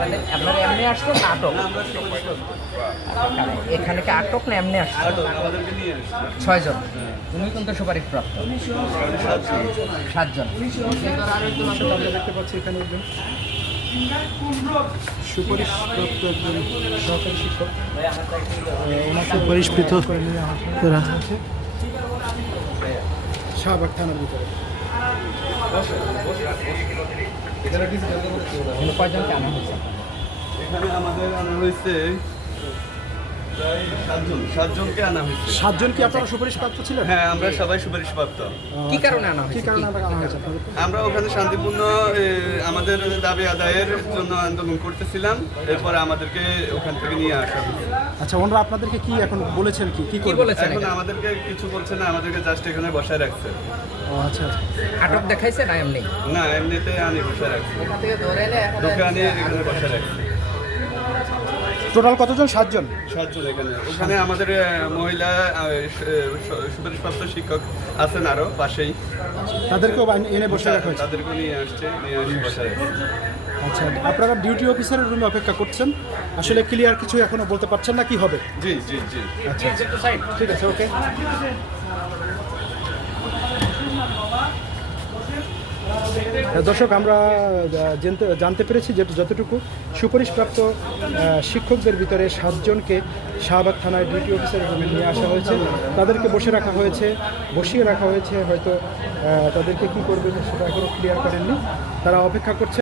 মানে আপনারা এমনি আসতো না আটক? এখানে কি আটক না এমনি আসতো আমাদেরকে নিয়ে আসছে। ছয়জন? তুমি কিন্তু সুপারিশ প্রাপ্ত সাতজন আমরা দেখতে পাচ্ছি এখানে একজন সুপারিশপ্রাপ্ত একজন সহকারী শিক্ষক করে শাহবাগ থানার ভিতরে। এখানে আমাদের আনা হয়েছে সাতজনকে আনা হয়েছে। সাতজন কি আপনারা সুপারিশপ্রাপ্ত ছিলেন? হ্যাঁ আমরা সবাই সুপারিশপ্রাপ্ত। কি কারণে আনা কি কারণে আনা হয়েছে? আমরা ওখানে শান্তিপূর্ণ আমাদের দাবি আদায়ের জন্য আন্দোলন করতেছিলাম। এরপরে আমাদেরকে ওখান থেকে নিয়ে আসা হয়েছে। আচ্ছা ওনারা আপনাদেরকে কি এখন বলেছেন কি? কি বলেছেন এখন আমাদেরকে কিছু বলছে না আমাদেরকে জাস্ট এখানে বসায় রাখছে। ও আচ্ছা আচ্ছা। আটক দেখাইছে না এমনি? না এমনিতে আনি বসায় রাখছে। দোকানে এখানে বসায় রাখছে। টোটাল কতজন? সাতজন? সাতজন এখানে। ওখানে আমাদের মহিলা সুপারিশপ্রাপ্ত শিক্ষক আছেন আরও পাশেই। তাদেরকেও এনে বসে রাখা হয়েছে? তাদেরকে নিয়ে আসছে নিয়ে আসে বসায় রাখছে আচ্ছা আপনারা ডিউটি অফিসারের রুমে অপেক্ষা করছেন। আসলে ক্লিয়ার কিছু এখনও বলতে পারছেন না কি হবে? জি জি জি। আচ্ছা আচ্ছা। ঠিক আছে ওকে দর্শক, আমরা জানতে পেরেছি যে যতটুকু সুপারিশপ্রাপ্ত শিক্ষকদের ভিতরে সাতজনকে শাহবাগ থানায় ডিউটি অফিসার রুমে নিয়ে আসা হয়েছে। তাদেরকে বসে রাখা হয়েছে, বসিয়ে রাখা হয়েছে। হয়তো তাদেরকে কি করবে সেটা এখনও ক্লিয়ার করেননি। তারা অপেক্ষা করছে।